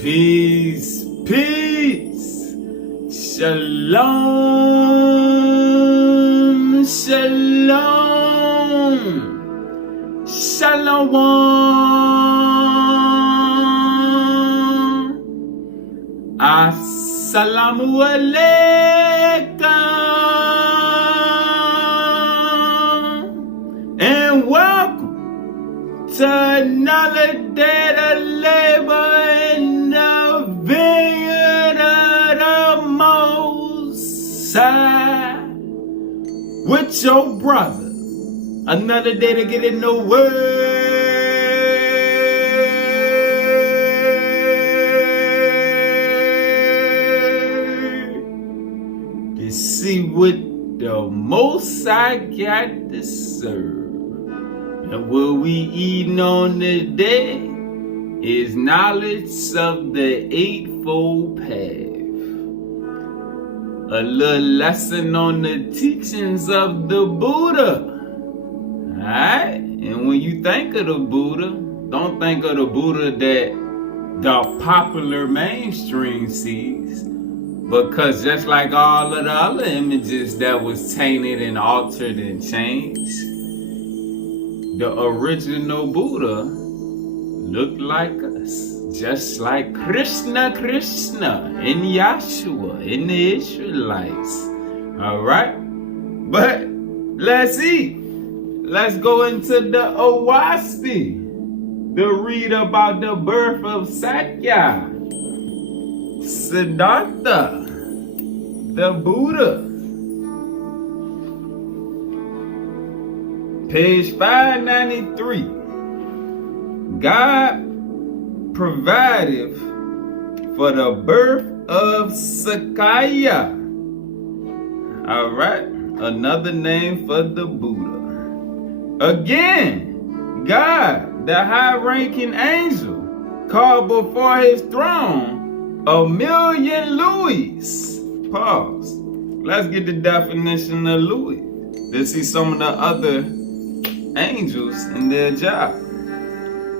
Peace, peace, shalom, shalom, shalom, assalamu alaikum, and welcome to another day to labor in the vineyard of the Most High with your brother. Another day to get in the Word to see what the Most High got to serve. And what we eating on today is knowledge of the Eightfold Path. A little lesson on the teachings of the Buddha. Alright? And when you think of the Buddha, don't think of the Buddha that the popular mainstream sees. Because just like all of the other images that was tainted and altered and changed, the original Buddha looked like us, just like Krishna and Yahshua and the Israelites. Alright? But let's eat. Let's go into the Owaspi to read about the birth of Satya, Siddhartha, the Buddha. Page 593. God provided for the birth of Sakaya. Alright, another name for the Buddha. Again, God, the high-ranking angel, called before his throne 1,000,000 Louis. Pause. Let's get the definition of Louis. Let's see some of the other angels in their job.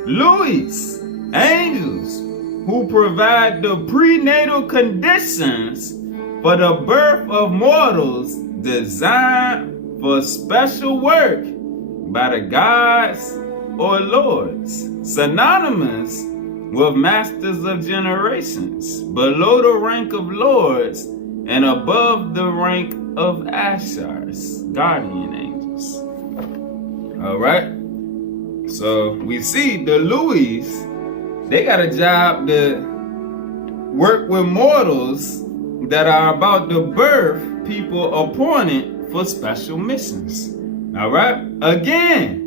Louis, angels who provide the prenatal conditions for the birth of mortals designed for special work by the gods or lords, synonymous with masters of generations, below the rank of lords and above the rank of Ashars, guardian angels. Alright, so we see the Louis, they got a job to work with mortals that are about to birth people appointed for special missions. Alright, again,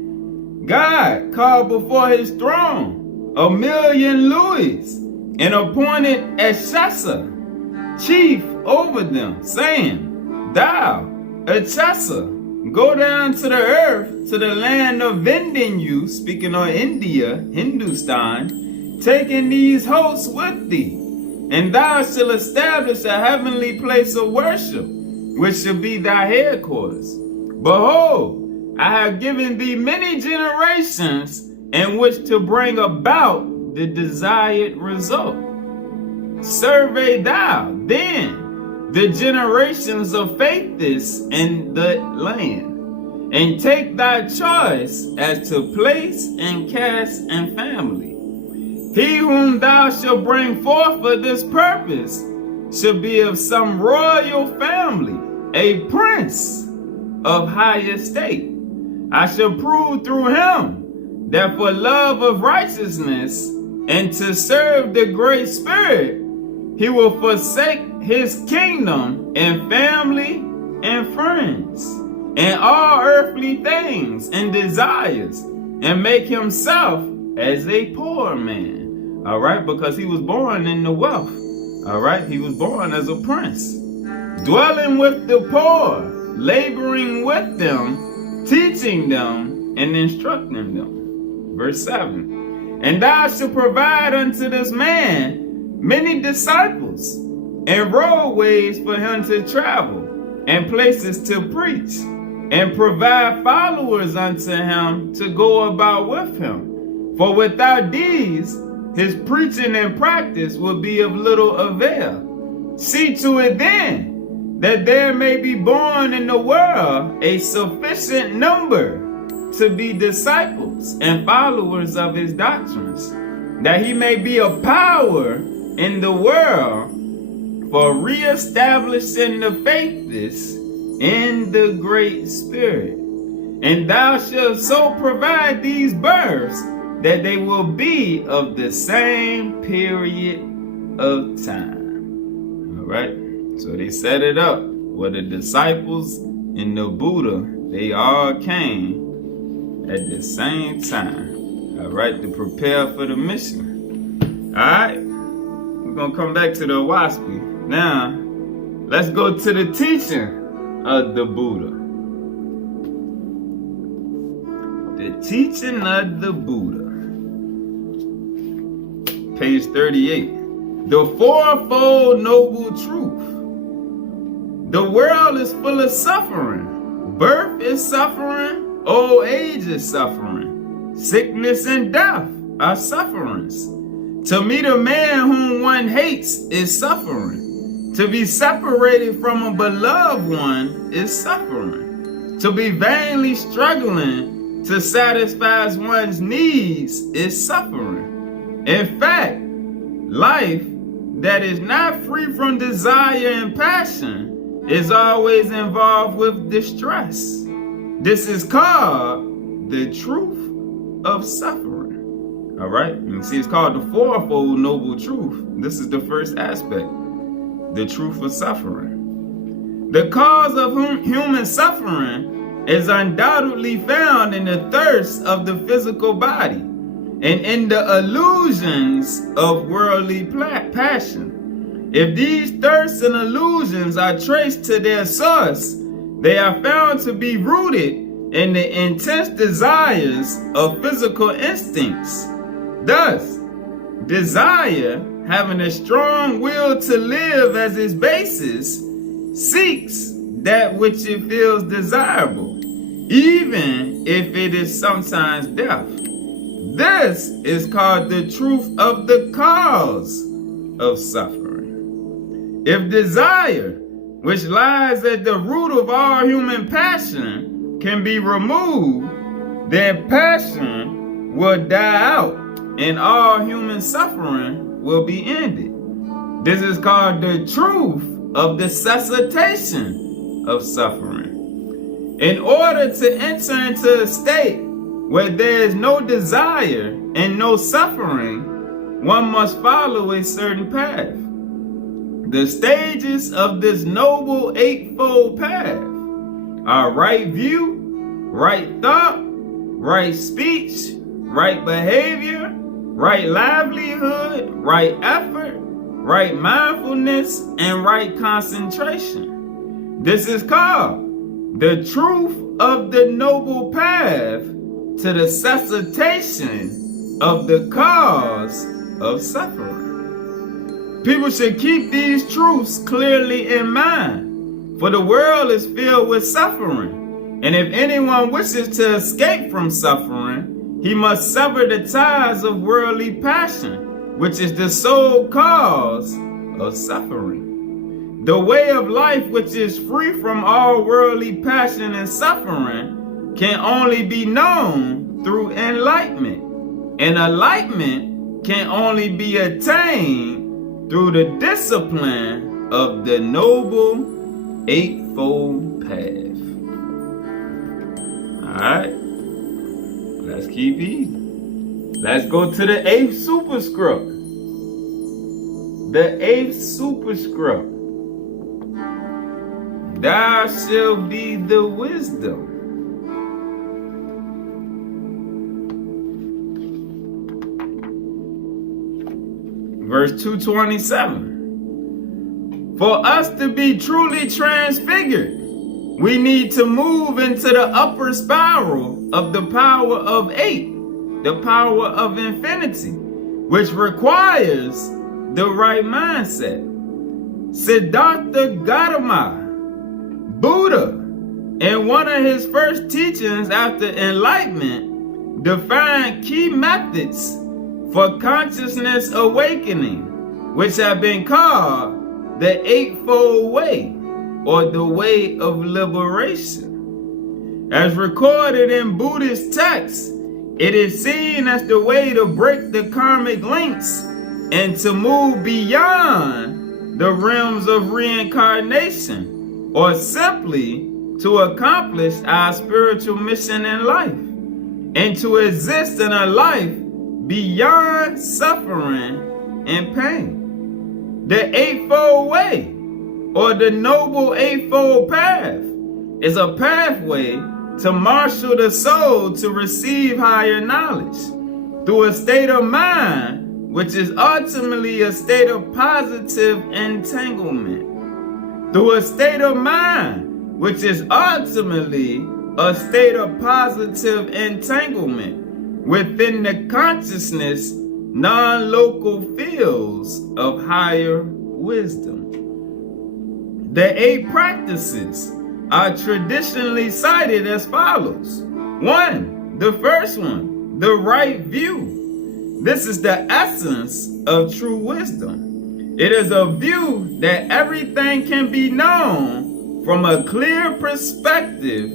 God called before his throne 1,000,000 Louis and appointed Ashasa, chief over them, saying, "Thou, Ashasa, go down to the earth, to the land of vending you," speaking of India, Hindustan, "taking these hosts with thee, and thou shalt establish a heavenly place of worship, which shall be thy headquarters. Behold, I have given thee many generations in which to bring about the desired result. Survey thou, then, the generations of faiths in the land, and take thy choice as to place and caste and family. He whom thou shalt bring forth for this purpose shall be of some royal family, a prince of high estate. I shall prove through him that for love of righteousness and to serve the Great Spirit, he will forsake his kingdom and family and friends and all earthly things and desires, and make himself as a poor man." Alright, because he was born in the wealth. Alright, he was born as a prince. "Dwelling with the poor, laboring with them, teaching them, and instructing them." Verse 7. "And thou shalt provide unto this man many disciples and roadways for him to travel, and places to preach, and provide followers unto him to go about with him. For without these, his preaching and practice will be of little avail. See to it then, that there may be born in the world a sufficient number to be disciples and followers of his doctrines, that he may be a power in the world for reestablishing the faithless in the Great Spirit. And thou shalt so provide these births that they will be of the same period of time. All right, so they set it up where the disciples and the Buddha, they all came at the same time, all right, to prepare for the mission. All right, we're gonna come back to the Owaspy. Now, let's go to the teaching of the Buddha. The teaching of the Buddha. Page 38. The Fourfold Noble Truth. The world is full of suffering. Birth is suffering. Old age is suffering. Sickness and death are sufferings. To meet a man whom one hates is suffering. To be separated from a beloved one is suffering. To be vainly struggling to satisfy one's needs is suffering. In fact, life that is not free from desire and passion is always involved with distress. This is called the truth of suffering. All right, you see it's called the Fourfold Noble Truth. This is the first aspect. The truth of suffering. The cause of human suffering is undoubtedly found in the thirst of the physical body and in the illusions of worldly passion. If these thirsts and illusions are traced to their source, they are found to be rooted in the intense desires of physical instincts. Thus, desire, having a strong will to live as its basis, seeks that which it feels desirable, even if it is sometimes death. This is called the truth of the cause of suffering. If desire, which lies at the root of all human passion, can be removed, then passion will die out and all human suffering will be ended. This is called the truth of the cessation of suffering. In order to enter into a state where there is no desire and no suffering, one must follow a certain path. The stages of this noble eightfold path are right view, right thought, right speech, right behavior, right livelihood, right effort, right mindfulness, and right concentration. This is called the truth of the noble path to the cessation of the cause of suffering. People should keep these truths clearly in mind, for the world is filled with suffering, and if anyone wishes to escape from suffering, he must sever the ties of worldly passion, which is the sole cause of suffering. The way of life which is free from all worldly passion and suffering can only be known through enlightenment. And enlightenment can only be attained through the discipline of the Noble Eightfold Path. All right. Let's keep eating. Let's go to the 8th superscript. The 8th superscript. Thou shalt be the wisdom. Verse 227. For us to be truly transfigured, we need to move into the upper spiral of the power of 8, the power of infinity, which requires the right mindset. Siddhartha Gautama, Buddha, in one of his first teachings after enlightenment, defined key methods for consciousness awakening, which have been called the Eightfold Way, or the way of liberation. As recorded in Buddhist texts, it is seen as the way to break the karmic links and to move beyond the realms of reincarnation, or simply to accomplish our spiritual mission in life, and to exist in a life beyond suffering and pain. The Eightfold Way, or the Noble Eightfold Path, is a pathway to marshal the soul to receive higher knowledge through a state of mind which is ultimately a state of positive entanglement. Through a state of mind which is ultimately a state of positive entanglement within the consciousness non-local fields of higher wisdom. The 8 practices are traditionally cited as follows. 1, the first one, the right view. This is the essence of true wisdom. It is a view that everything can be known from a clear perspective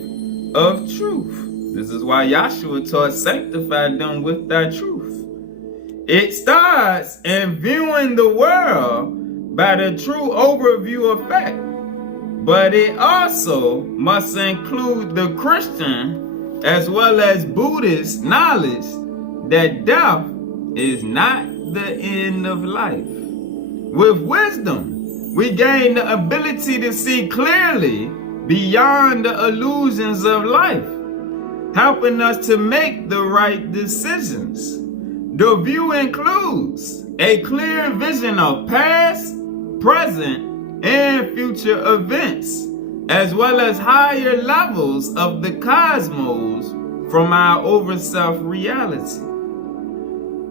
of truth. This is why Yahshua taught, sanctify them with thy truth. It starts in viewing the world by the true overview effect, but it also must include the Christian as well as Buddhist knowledge that death is not the end of life. With wisdom, we gain the ability to see clearly beyond the illusions of life, helping us to make the right decisions. The view includes a clear vision of past, present, and future events, as well as higher levels of the cosmos from our over-self reality.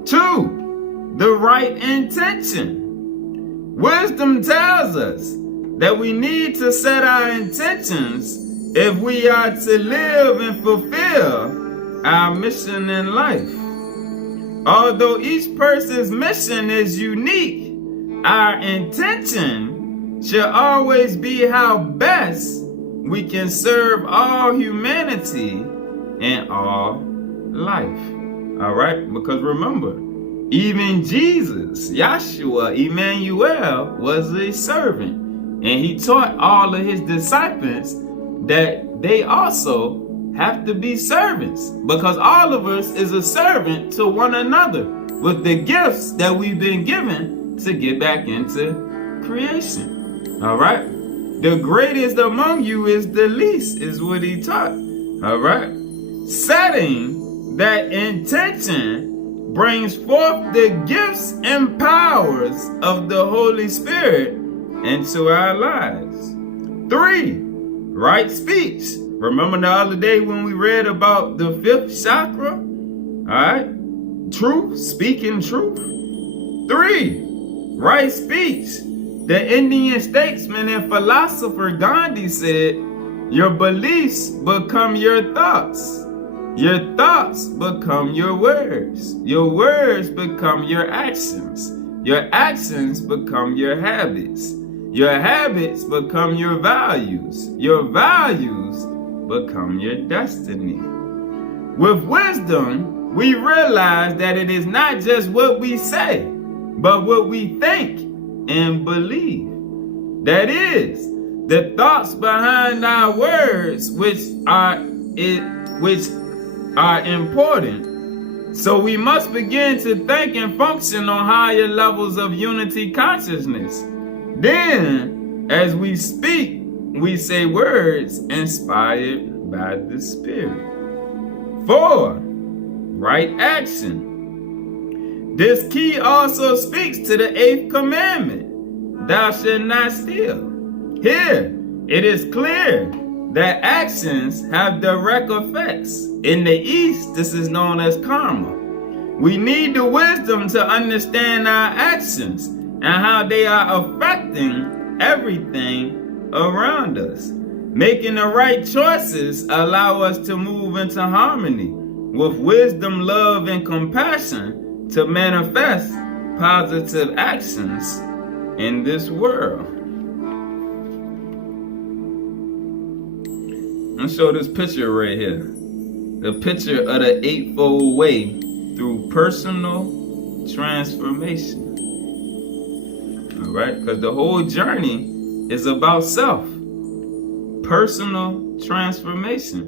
2, the right intention. Wisdom tells us that we need to set our intentions if we are to live and fulfill our mission in life. Although each person's mission is unique, our intention should always be how best we can serve all humanity and all life. All right? Because remember, even Jesus, Yahshua, Emmanuel, was a servant. And he taught all of his disciples that they also have to be servants, because all of us is a servant to one another with the gifts that we've been given to get back into creation. All right? The greatest among you is the least, is what he taught. All right? Setting that intention brings forth the gifts and powers of the Holy Spirit into our lives. 3, right speech. Remember the other day when we read about the 5th chakra? All right? Truth, speaking truth. 3, right speech. The Indian statesman and philosopher Gandhi said, your beliefs become your thoughts. Your thoughts become your words. Your words become your actions. Your actions become your habits. Your habits become your values. Your values become your destiny. With wisdom, we realize that it is not just what we say, but what we think and believe. That is, the thoughts behind our words, which are important. So we must begin to think and function on higher levels of unity consciousness. Then, as we speak, we say words inspired by the Spirit. 4, right action. This key also speaks to the 8th commandment, thou shalt not steal. Here, it is clear that actions have direct effects. In the East, this is known as karma. We need the wisdom to understand our actions and how they are affecting everything around us. Making the right choices allow us to move into harmony with wisdom, love, and compassion to manifest positive actions in this world. I'm gonna show this picture right here. The picture of the Eightfold Way through personal transformation. All right, because the whole journey is about self. Personal transformation.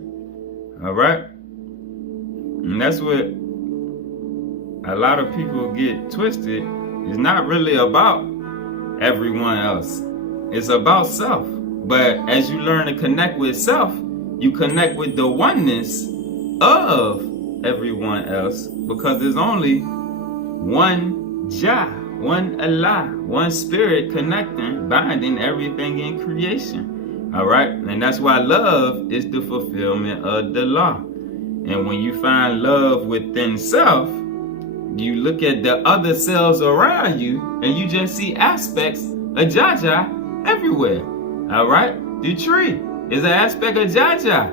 All right, and that's what a lot of people get twisted. It's not really about everyone else. It's about self. But as you learn to connect with self, you connect with the oneness of everyone else, because there's only one Jah, one Allah, one spirit connecting, binding everything in creation. All right, and that's why love is the fulfillment of the law. And when you find love within self, you look at the other cells around you and you just see aspects of Jaja everywhere. All right, the tree is an aspect of Jaja.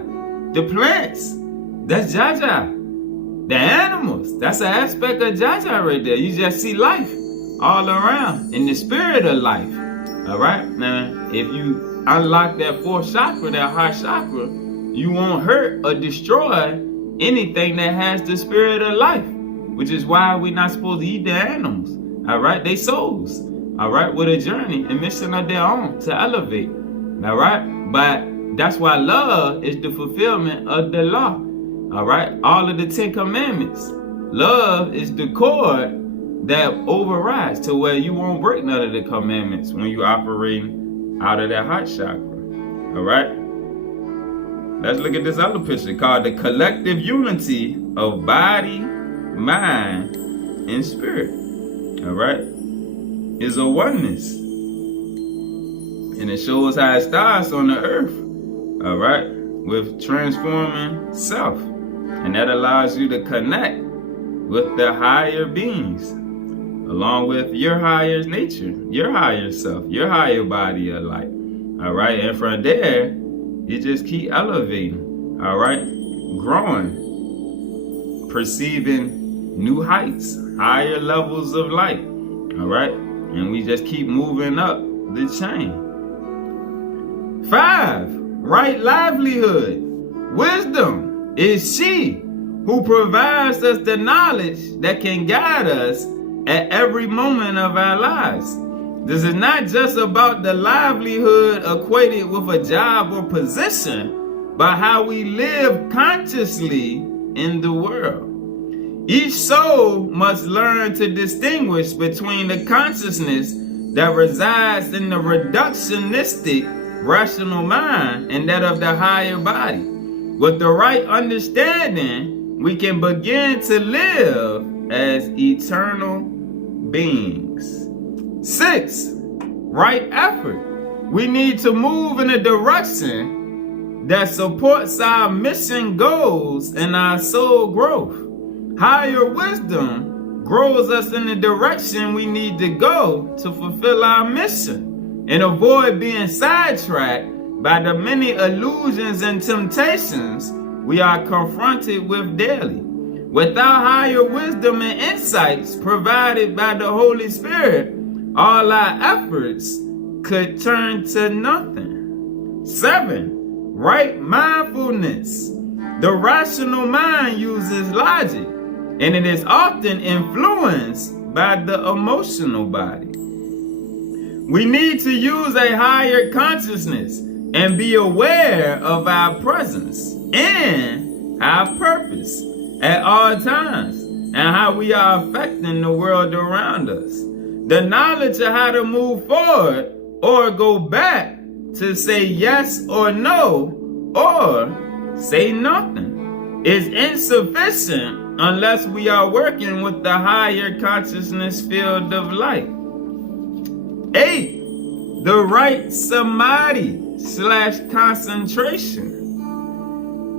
The plants, that's Jaja. The animals, that's an aspect of Jaja right there. You just see life all around in the spirit of life. All right, now if you unlock that fourth chakra, that heart chakra, you won't hurt or destroy anything that has the spirit of life, which is why we're not supposed to eat the animals. All right, they souls, all right, with a journey and mission of their own to elevate. All right, but that's why love is the fulfillment of the law. All right, all of the 10 commandments. Love is the cord that overrides to where you won't break none of the commandments when you operating out of that heart chakra. All right, let's look at this other picture called the collective unity of body, mind, and spirit. All right, is a oneness, and it shows how it starts on the earth. All right, with transforming self, and that allows you to connect with the higher beings, along with your higher nature, your higher self, your higher body of light. All right, and from there, you just keep elevating. All right, growing, perceiving new heights, higher levels of light. All right, and we just keep moving up the chain. 5, right livelihood. Wisdom is she who provides us the knowledge that can guide us at every moment of our lives. This is not just about the livelihood equated with a job or position, but how we live consciously in the world. Each soul must learn to distinguish between the consciousness that resides in the reductionistic rational mind and that of the higher body. With the right understanding, we can begin to live as eternal beings. 6, right effort. We need to move in a direction that supports our mission goals and our soul growth. Higher wisdom grows us in the direction we need to go to fulfill our mission and avoid being sidetracked by the many illusions and temptations we are confronted with daily. Without higher wisdom and insights provided by the Holy Spirit, all our efforts could turn to nothing. 7, right mindfulness. The rational mind uses logic, and it is often influenced by the emotional body. We need to use a higher consciousness and be aware of our presence and our purpose at all times and how we are affecting the world around us. The knowledge of how to move forward or go back to say yes or no or say nothing is insufficient unless we are working with the higher consciousness field of light. 8, the right samadhi/concentration.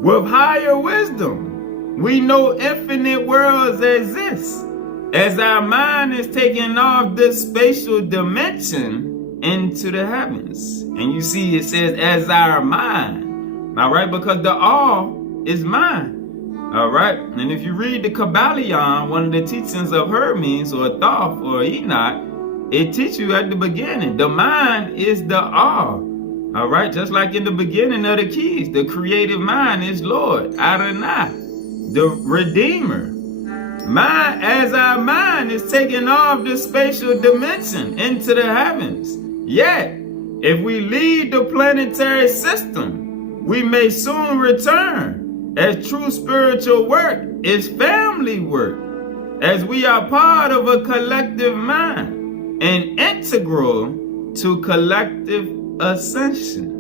With higher wisdom, we know infinite worlds exist, as our mind is taking off this spatial dimension into the heavens. And you see it says as our mind, all right, because the all is mind, all right. And if you read the Kabbalion, one of the teachings of Hermes or Thoth or Enoch, it teaches you at the beginning, the mind is the all right, just like in the beginning of the keys, the creative mind is Lord, Adonai, the Redeemer. Mind, as our mind is taking off the spatial dimension into the heavens. Yet, if we leave the planetary system, we may soon return, as true spiritual work is family work, as we are part of a collective mind and integral to collective ascension.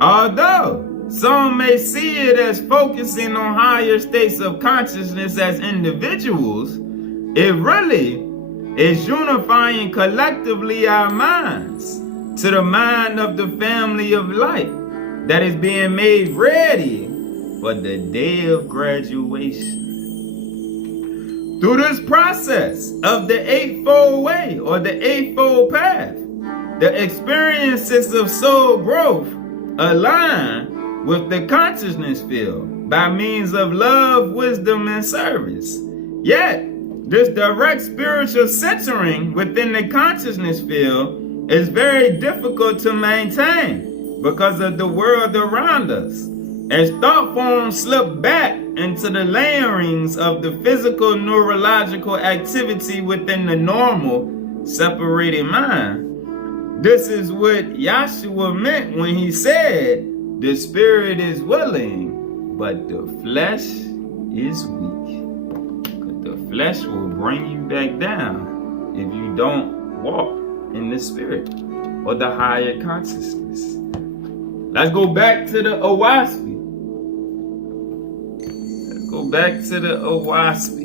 Although some may see it as focusing on higher states of consciousness as individuals, it really is unifying collectively our minds to the mind of the family of light that is being made ready for the day of graduation. Through this process of the Eightfold Way or the Eightfold Path, the experiences of soul growth align with the consciousness field by means of love, wisdom, and service. Yet, this direct spiritual centering within the consciousness field is very difficult to maintain because of the world around us. As thought forms slip back into the layerings of the physical neurological activity within the normal separated mind, this is what Yahshua meant when he said, the spirit is willing, but the flesh is weak. The flesh will bring you back down if you don't walk in the spirit or the higher consciousness. Let's go back to the Owaspi. Let's go back to the Owaspi.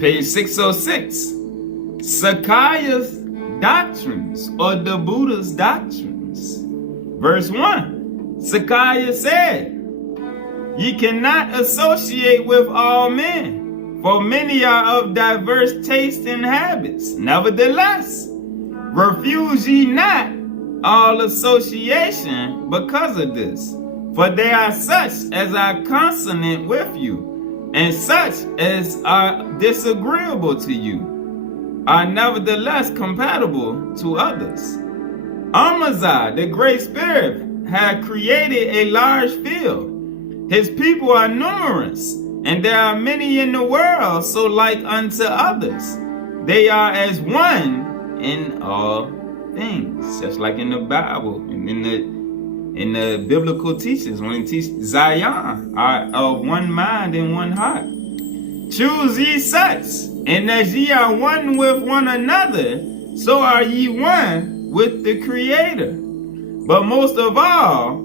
Page 606. Sakya's doctrines or the Buddha's doctrines. Verse 1. Sakya said, ye cannot associate with all men, for many are of diverse tastes and habits. Nevertheless, refuse ye not all association because of this, for there are such as are consonant with you, and such as are disagreeable to you, are nevertheless compatible to others. Amazah, the Great Spirit, had created a large field. His people are numerous, and there are many in the world so like unto others. They are as one in all things, just like in the Bible and in the biblical teachings when it teaches Zion are of one mind and one heart. Choose ye such, and as ye are one with one another, so are ye one with the Creator. But most of all,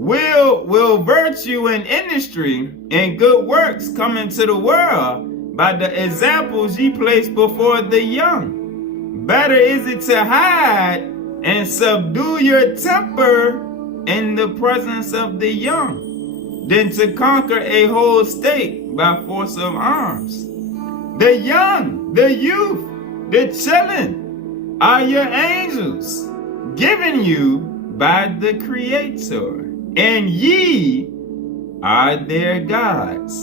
will virtue and industry and good works come into the world by the examples ye place before the young. Better is it to hide and subdue your temper in the presence of the young than to conquer a whole state by force of arms. The young, the youth, the children are your angels, given you by the Creator, and ye are their gods.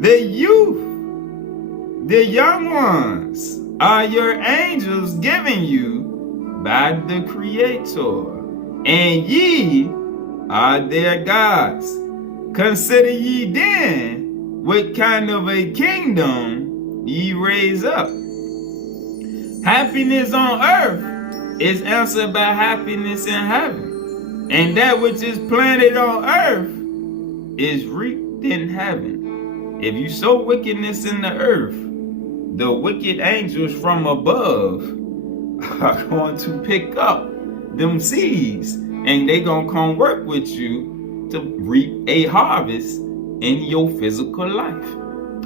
The youth, the young ones, are your angels given you by the Creator, and ye are their gods. Consider ye then what kind of a kingdom ye raise up. Happiness on earth is answered by happiness in heaven, and that which is planted on earth is reaped in heaven. If you sow wickedness in the earth, the wicked angels from above are going to pick up them seeds, and they gonna come work with you to reap a harvest in your physical life.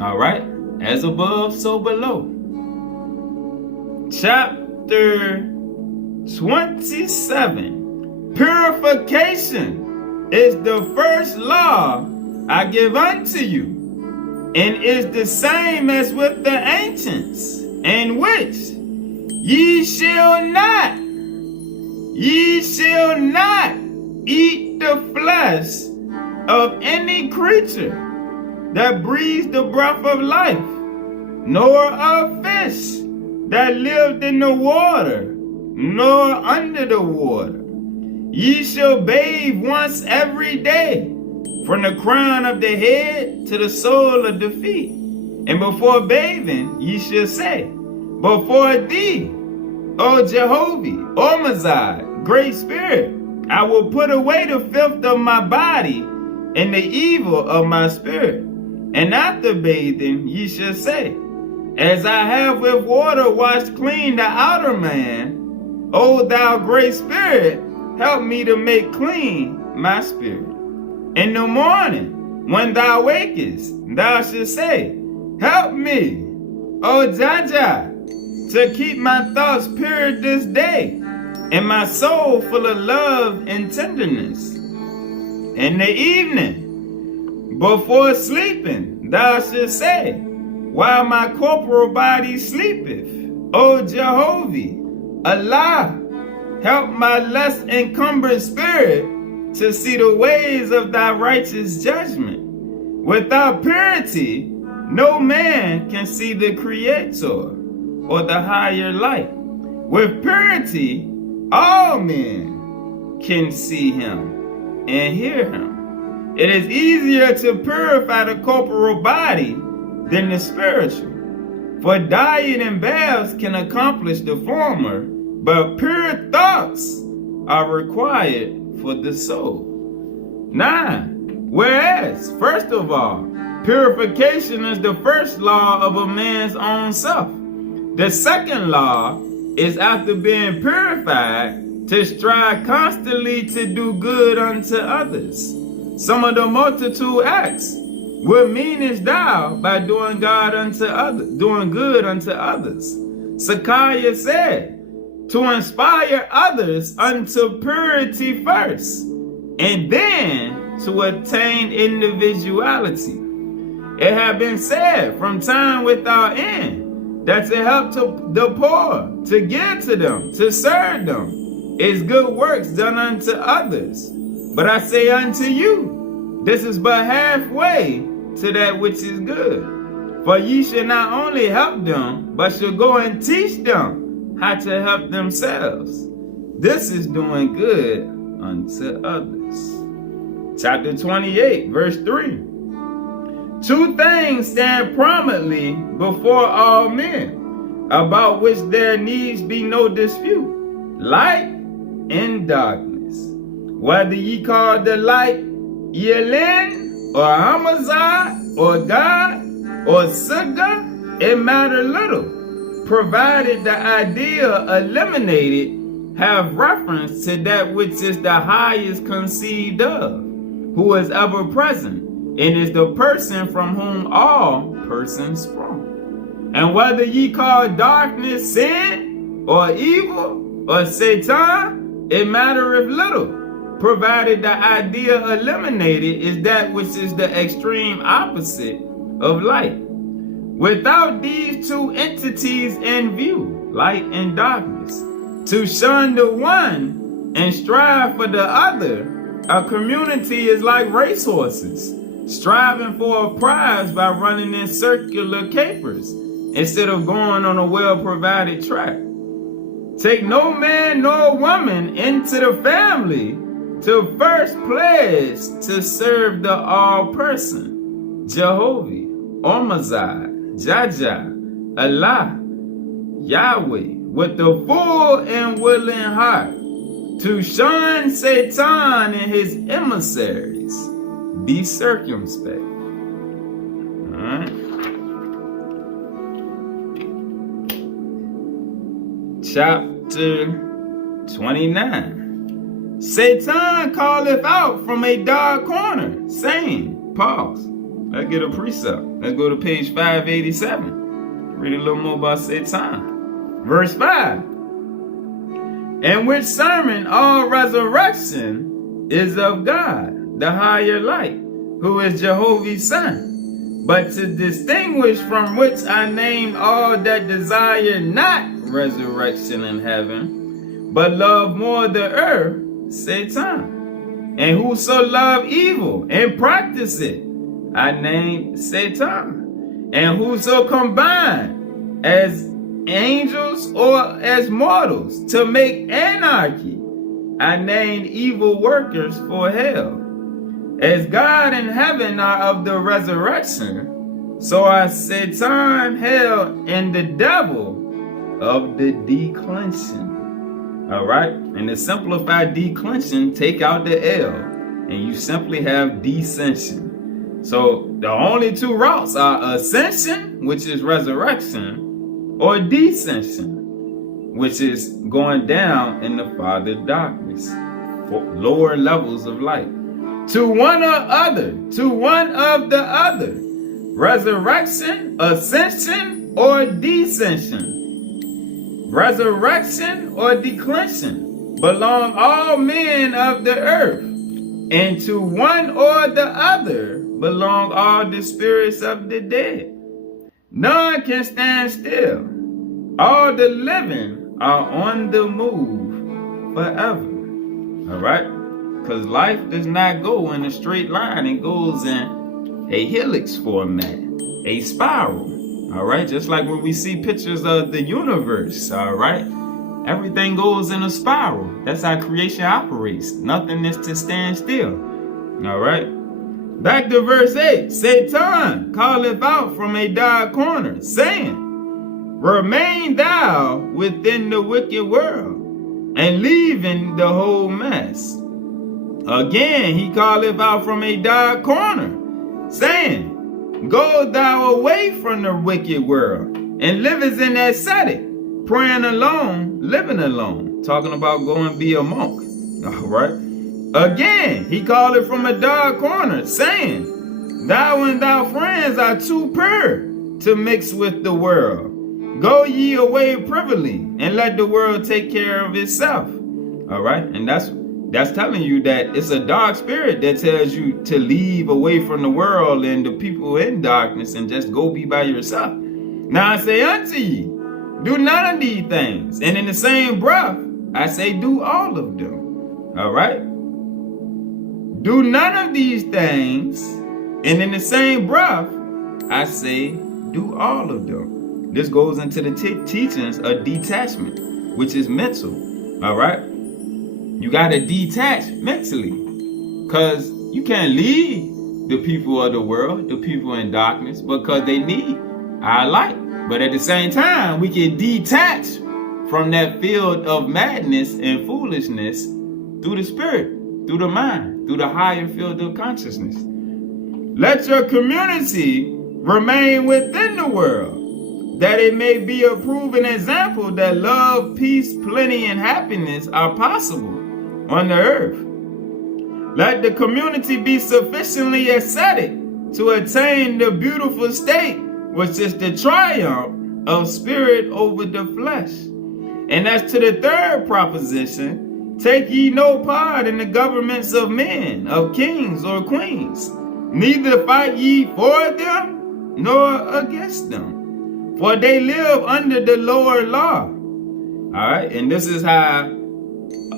All right, as above, so below. Chapter 27. Purification is the first law I give unto you, and is the same as with the ancients, in which ye shall not eat the flesh of any creature that breathes the breath of life, nor of fish that lived in the water, nor under the water. Ye shall bathe once every day, from the crown of the head to the sole of the feet. And before bathing, ye shall say, before thee, O Jehovah, O Messiah, Great Spirit, I will put away the filth of my body and the evil of my spirit. And after bathing, ye shall say, as I have with water washed clean the outer man, O thou Great Spirit, help me to make clean my spirit. In the morning, when thou wakest, thou shalt say, help me, O Jaja, to keep my thoughts pure this day, and my soul full of love and tenderness. In the evening, before sleeping, thou shalt say, while my corporal body sleepeth, O Jehovah, Allah, help my less encumbered spirit to see the ways of thy righteous judgment. Without purity, no man can see the Creator or the higher light. With purity, all men can see him and hear him. It is easier to purify the corporal body than the spiritual. For diet and baths can accomplish the former, but pure thoughts are required for the soul. 9. Whereas, first of all, purification is the first law of a man's own self. The second law is after being purified to strive constantly to do good unto others. Some of the multitude asks, what meanest thou by doing good unto others? Sakiah said, to inspire others unto purity first, and then to attain individuality. It had been said from time without end that to help the poor, to give to them, to serve them, is good works done unto others. But I say unto you, this is but halfway to that which is good. For ye shall not only help them, but shall go and teach them how to help themselves. This is doing good unto others. Chapter 28, verse 3. Two things stand prominently before all men, about which there needs be no dispute: light and darkness. Whether ye call the light Yelin, or Hamazah, or God, or Suga, it matter little, provided the idea eliminated have reference to that which is the highest conceived of, who is ever present, and is the person from whom all persons sprung. And whether ye call darkness sin, or evil, or Satan, it mattereth little, provided the idea eliminated is that which is the extreme opposite of light. Without these two entities in view, light and darkness, to shun the one and strive for the other, a community is like racehorses, striving for a prize by running in circular capers instead of going on a well-provided track. Take no man nor woman into the family to first pledge to serve the all-person, Jehovah, Omazai, Jaja, Allah, Yahweh, with the full and willing heart, to shun Satan and his emissaries. Be circumspect. Alright. Chapter 29. Satan calleth out from a dark corner, saying, pause. Let's get a precept. Let's go to page 587. Read a little more about Satan. Verse 5. In which sermon all resurrection is of God, the higher light, who is Jehovah's Son. But to distinguish from which I named all that desire not resurrection in heaven, but love more the earth, Satan. And whoso love evil and practice it, I named Satan. And whoso combine as angels or as mortals to make anarchy, I named evil workers for hell. As God and heaven are of the resurrection, so are Satan, hell, and the devil of the declension. All right? And to simplify declension, take out the L, and you simply have descension. So the only two routes are ascension, which is resurrection, or descension, which is going down in the farther darkness, for lower levels of light. To one or other, to one of the other, resurrection, ascension, or descension, resurrection or declension, belong all men of the earth, and to one or the other belong all the spirits of the dead. None can stand still. All the living are on the move forever. All right? Because life does not go in a straight line. It goes in a helix format, a spiral. All right? Just like when we see pictures of the universe. All right? Everything goes in a spiral. That's how creation operates. Nothing is to stand still. All right? Back to verse 8. Satan calleth out from a dark corner, saying, Remain thou within the wicked world, and leaving the whole mess. Again, he calleth out from a dark corner, saying, Go thou away from the wicked world, and livest in that ascetic, praying alone, living alone. Talking about going be a monk. All right. Again, he calleth from a dark corner, saying, Thou and thy friends are too pure to mix with the world. Go ye away privily, and let the world take care of itself. All right. And that's telling you that it's a dark spirit that tells you to leave away from the world and the people in darkness and just go be by yourself. Now I say unto ye, do none of these things. And in the same breath, I say do all of them. All right? Do none of these things. And in the same breath, I say do all of them. This goes into the teachings of detachment, which is mental. All right? You got to detach mentally, because you can't leave the people of the world, the people in darkness, because they need our light. But at the same time, we can detach from that field of madness and foolishness through the spirit, through the mind, through the higher field of consciousness. Let your community remain within the world, that it may be a proven example that love, peace, plenty, and happiness are possible on the earth. Let the community be sufficiently ascetic to attain the beautiful state, which is the triumph of spirit over the flesh. And as to the third proposition, take ye no part in the governments of men, of kings or queens, neither fight ye for them nor against them, for they live under the lower law. All right, and this is how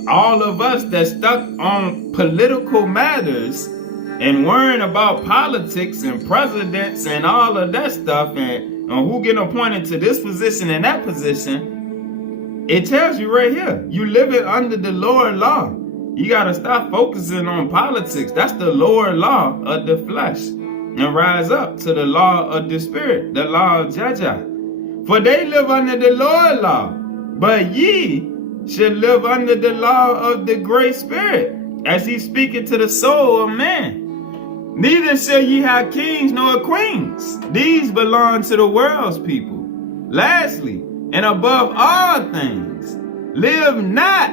all of us that stuck on political matters and worrying about politics and presidents and all of that stuff and who get appointed to this position and that position, it tells you right here, you living under the lower law. You got to stop focusing on politics. That's the lower law of the flesh, and rise up to the law of the spirit, the law of Jaja. For they live under the lower law, but ye should live under the law of the great spirit, as he speaketh to the soul of man. Neither shall ye have kings nor queens. These belong to the world's people. Lastly, and above all things, live not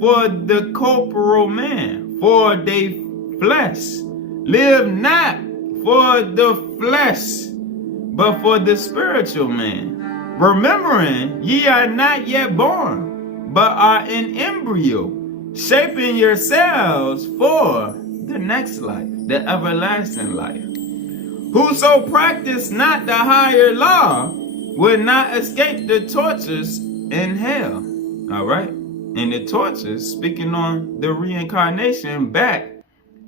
for the corporal man, for they flesh. Live not for the flesh, but for the spiritual man. Remembering ye are not yet born, but are in embryo, shaping yourselves for the next life. the everlasting life. Whoso practice not the higher law will not escape the tortures in hell. All right? And the tortures, speaking on the reincarnation back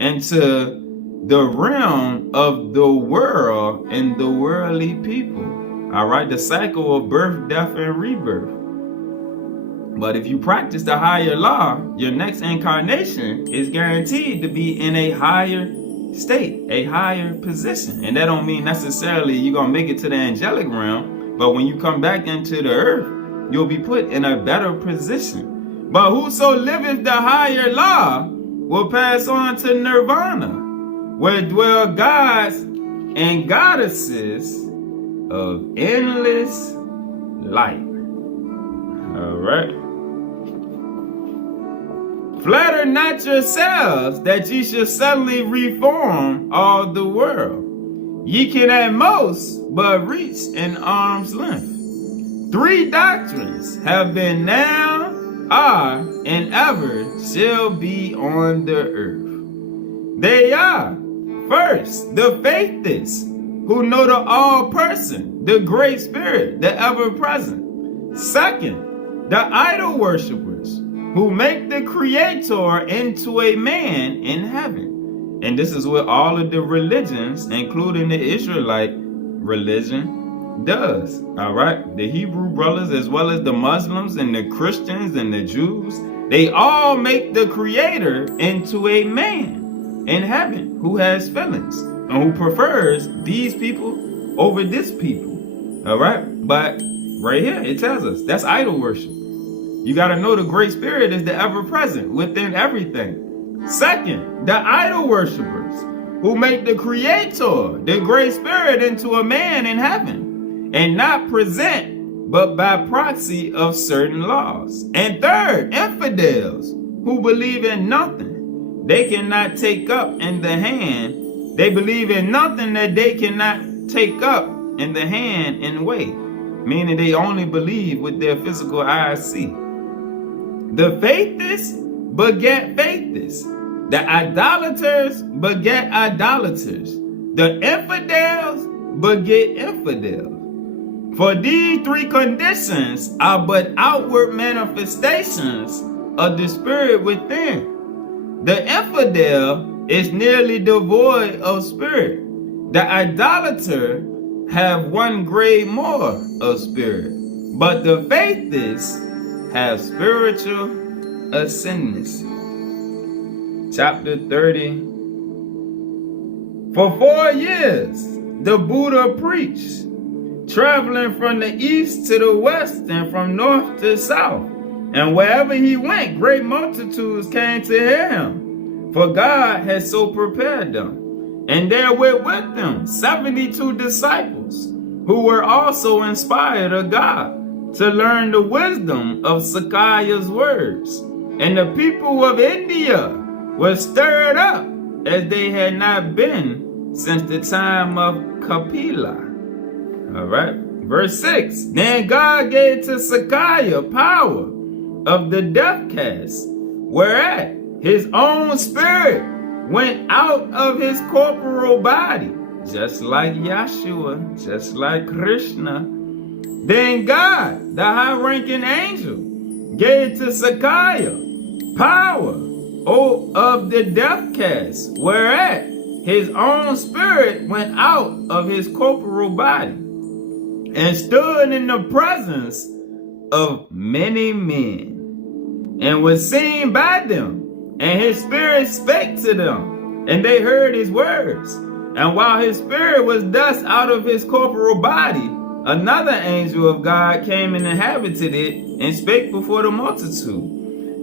into the realm of the world and the worldly people. All right? The cycle of birth, death, and rebirth. But if you practice the higher law, your next incarnation is guaranteed to be in a higher state, a higher position. And that don't mean necessarily you're going to make it to the angelic realm, but when you come back into the earth, you'll be put in a better position. But whoso liveth the higher law will pass on to nirvana, where dwell gods and goddesses of endless light. All right. Flatter not yourselves that ye shall suddenly reform all the world. Ye can at most but reach an arm's length. 3 doctrines have been now, are, and ever shall be on the earth. They are, first, the faithists, who know the all-person, the great spirit, the ever-present. Second, the idol worshippers, who make the creator into a man in heaven. And this is what all of the religions, including the Israelite religion, does. All right? The Hebrew brothers, as well as the Muslims and the Christians and the Jews, they all make the creator into a man in heaven who has feelings and who prefers these people over this people. All right? But right here, it tells us that's idol worship. You got to know the great spirit is the ever-present within everything. Second, the idol worshippers, who make the creator, the great spirit, into a man in heaven, and not present, but by proxy of certain laws. And third, infidels, who believe in nothing they cannot take up in the hand. They believe in nothing that they cannot take up in the hand and weigh, meaning they only believe with their physical eyes see. The faithists beget faithists. The idolaters beget idolaters. The infidels beget infidels. For these 3 conditions are but outward manifestations of the spirit within. The infidel is nearly devoid of spirit. The idolater have 1 grade more of spirit. But the faithists have spiritual ascendancy. Chapter 30. For 4 years, the Buddha preached, traveling from the east to the west and from north to south. And wherever he went, great multitudes came to hear him, for God had so prepared them. And there were with them 72 disciples, who were also inspired of God, to learn the wisdom of Sakaya's words. And the people of India were stirred up as they had not been since the time of Kapila. All right. Verse 6. Then God gave to Sakaya power of the death cast, whereat his own spirit went out of his corporal body, just like Yeshua, just like Krishna. Then God, the high-ranking angel, gave to Sakaya power of the death cast, whereat his own spirit went out of his corporal body, and stood in the presence of many men, and was seen by them, and his spirit spake to them, and they heard his words. And while his spirit was thus out of his corporal body, another angel of God came and inhabited it, and spake before the multitude.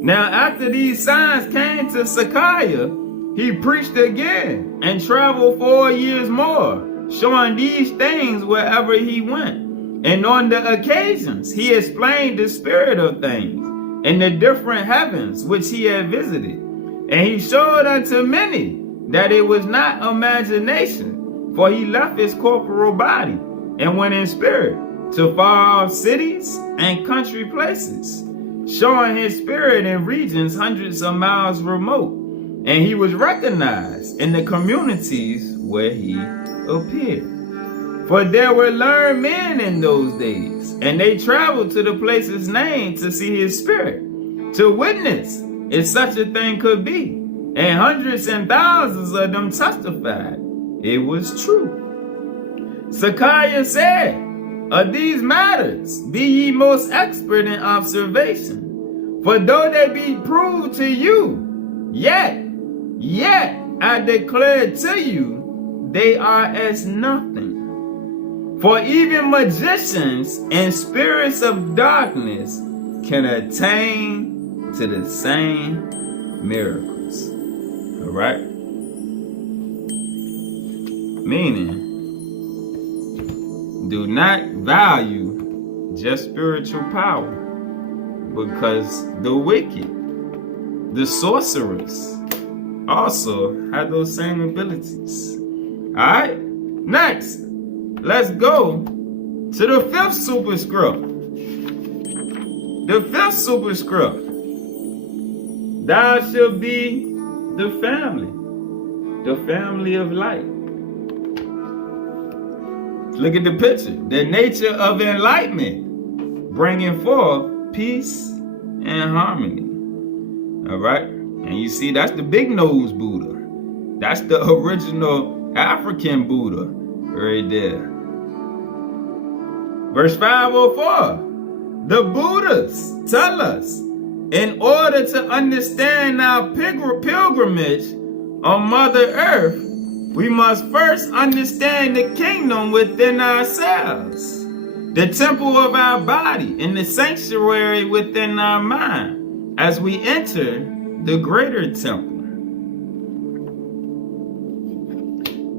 Now after these signs came to Sakaya, he preached again, and traveled 4 years more, showing these things wherever he went. And on the occasions he explained the spirit of things, and the different heavens which he had visited. And he showed unto many that it was not imagination, for he left his corporal body, and went in spirit to far off cities and country places, showing his spirit in regions hundreds of miles remote. and he was recognized in the communities where he appeared. For there were learned men in those days, and they traveled to the places named to see his spirit, to witness if such a thing could be. And hundreds and thousands of them testified it was true. Sakiah said, of these matters be ye most expert in observation. For though they be proved to you, yet I declare to you, they are as nothing. For even magicians and spirits of darkness can attain to the same miracles. All right? Meaning, do not value just spiritual power, because the wicked, the sorcerers, also have those same abilities. Alright? Next, let's go to the fifth superscript. The fifth superscript. Thou shalt be the family of light. Look at the picture. The nature of enlightenment, bringing forth peace and harmony. All right? And you see, that's the big nose Buddha. That's the original African Buddha right there. Verse 504. The Buddhas tell us, in order to understand our pilgrimage on Mother Earth, we must first understand the kingdom within ourselves, the temple of our body, and the sanctuary within our mind as we enter the greater temple.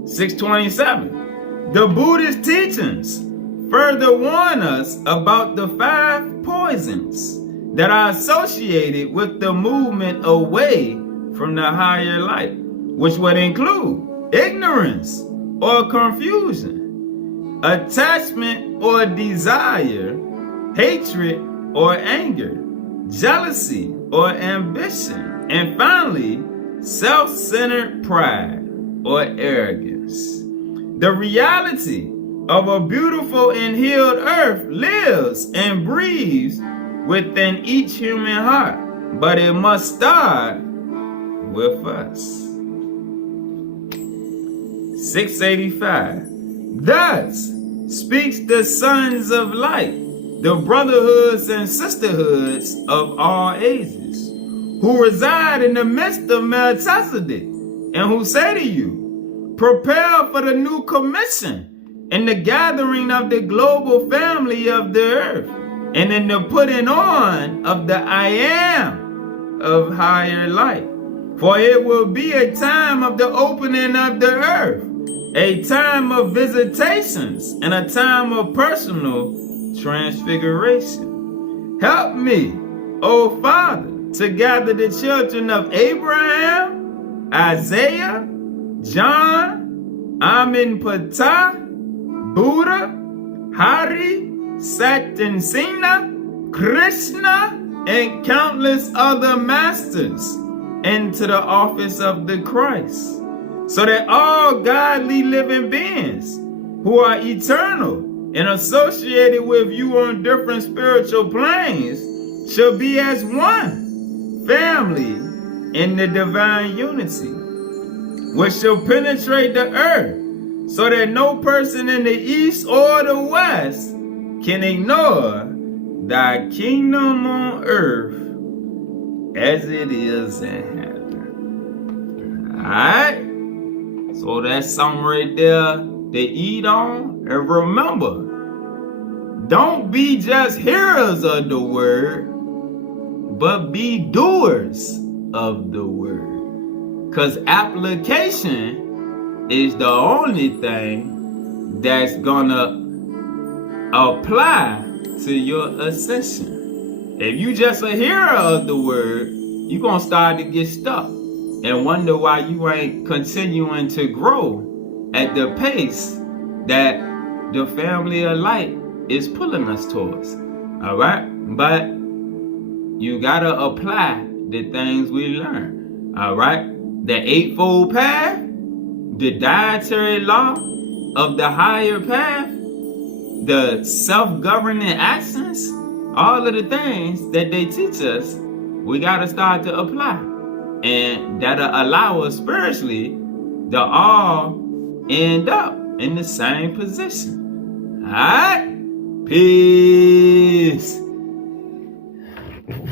627. The Buddhist teachings further warn us about the 5 poisons that are associated with the movement away from the higher light, which would include ignorance or confusion, attachment or desire, hatred or anger, jealousy or ambition, and finally, self-centered pride or arrogance. The reality of a beautiful and healed earth lives and breathes within each human heart, but it must start with us. 685. Thus speaks the sons of light, the brotherhoods and sisterhoods of all ages, who reside in the midst of Melchizedek, and who say to you, prepare for the new commission in the gathering of the global family of the earth, and in the putting on of the I am of higher light. For it will be a time of the opening of the earth, a time of visitations, and a time of personal transfiguration. Help me, O Father, to gather the children of Abraham, Isaiah, John, Amenemhat, Buddha, Hari, Satyansena, Krishna, and countless other masters into the office of the Christ, so that all godly living beings who are eternal and associated with you on different spiritual planes shall be as one family in the divine unity, which shall penetrate the earth, so that no person in the east or the west can ignore thy kingdom on earth as it is in heaven. Alright? So that's something right there to eat on. And remember, don't be just hearers of the word, but be doers of the word. Because application is the only thing that's gonna apply to your ascension. If you just a hearer of the word, you're gonna start to get stuck and wonder why you ain't continuing to grow at the pace that the family of light is pulling us towards. All right? But you gotta apply the things we learn. All right? the Eightfold Path, the dietary law of the higher path, the self-governing actions, all of the things that they teach us, we got to start to apply. And that'll allow us spiritually to all end up in the same position. All right? Peace.